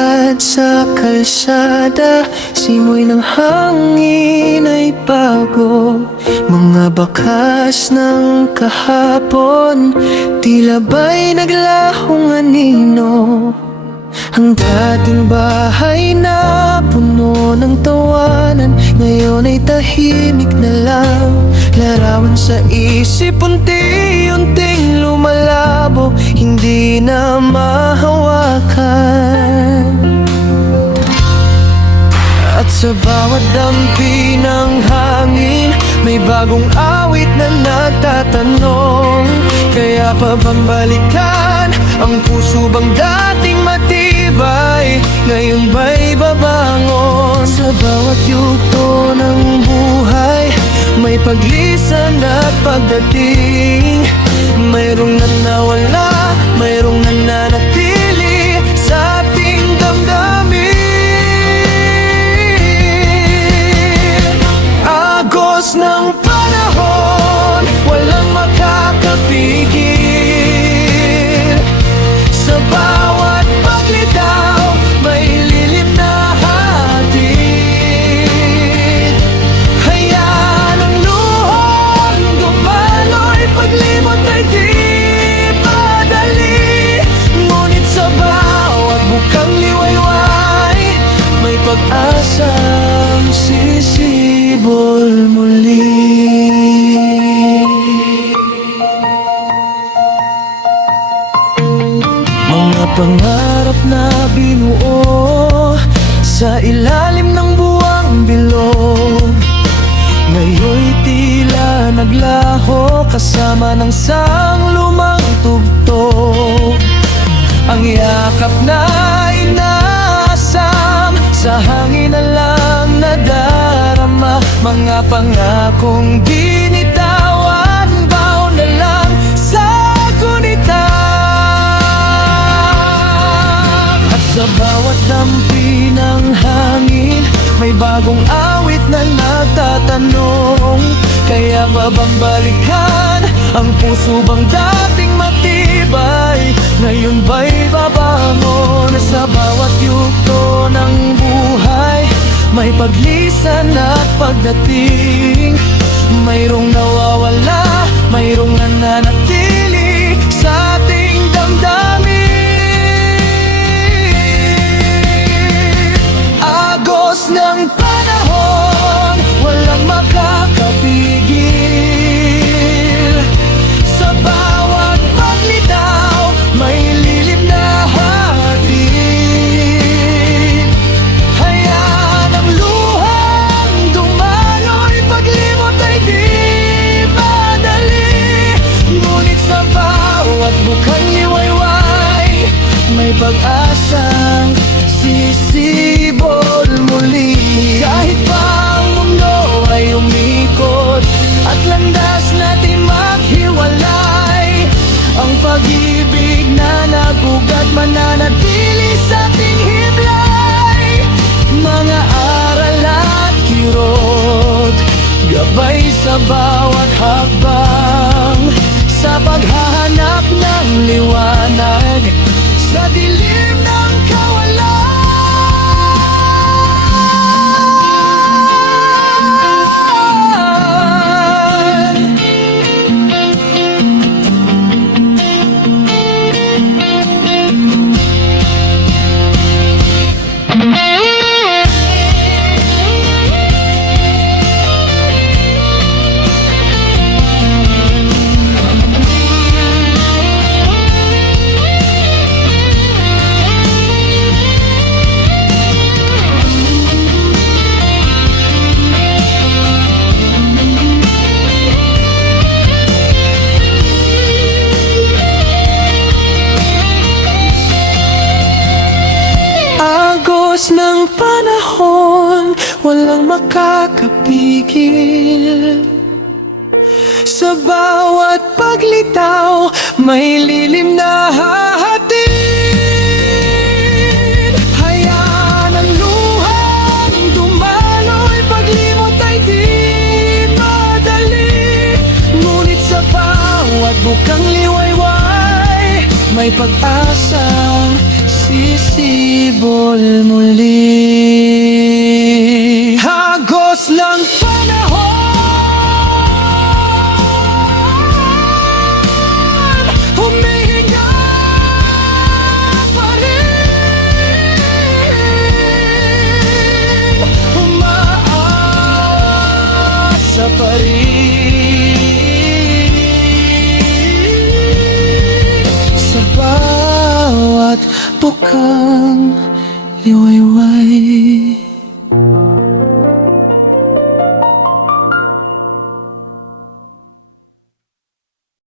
Lakad sa kalsada, simoy ng hangin ay bago. Mga bakas ng kahapon, tila ba'y naglahong anino. Ang dating bahay na puno ng tawanan, ngayon ay tahimik na lang. Larawan sa isip, unti-unting lumalabo, hindi na mahawakan. At sa bawat dampi ng hangin, may bagong awit na nagtatanong, kaya pa bang balikan ang puso bang dating matibay, ngayon ba'y babangon? Sa bawat yugto ng buhay, may paglisan at pagdating. Mayroong nawala, mayroong nananatili sa ating damdamin. Agos ng panahon, walang makakapigil. Sa bawat paglitaw, may lilim na hatid. Hayaan ang luhong dumaloy, paglimot ay di madali. Ngunit sa bawat bukang liwayway, may pag-asang sisibol muli. Mga pangarap na binuo sa ilalim ng buwang bilog, ngayon'y tila naglaho kasama ng sanglumang tugtog. Ang yakap na inaasam, sa hangin na lang nadarama. Mga pangakong binitawan, baon na lang sa gunitan. Sa bawat dampi ng hangin, may bagong awit na nagtatanong, kaya ba bang balikan ang puso bang dating matibay, ngayon ba'y babangon? Sa bawat yugto ng buhay, may paglisan at pagdating. Mayroong nawawala, mayroong nananatili sa ating damdamin. Agos ng panahon, walang makakapigil. Sa bawat paglitaw, may lilim na hatid. Hayaan ang luhang dumaloy, paglimot ay di madali. Ngunit sa bawat bukang liwayway, may pag-asang sisibol muli. Kahit pa ang mundo ay umikot at landas natin maghiwalay, ang pag-ibig na nagugat mananatili sa ating himlay. Mga aral at kirot, gabay sa bawat hakbang, sa paghahanap ng liwanag sa dilim ng kawalan. Agos ng panahon, walang makakapigil. Sa bawat paglitaw, may lilim na hatid. Hayaan ang luhang dumaloy, paglimot ay di madali. Ngunit sa bawat bukang liwayway, may pag-asang sisibol muli. Hagos lang panahon, humihinga pa rin, umaasa pa rin sa bawat bukang liwayway.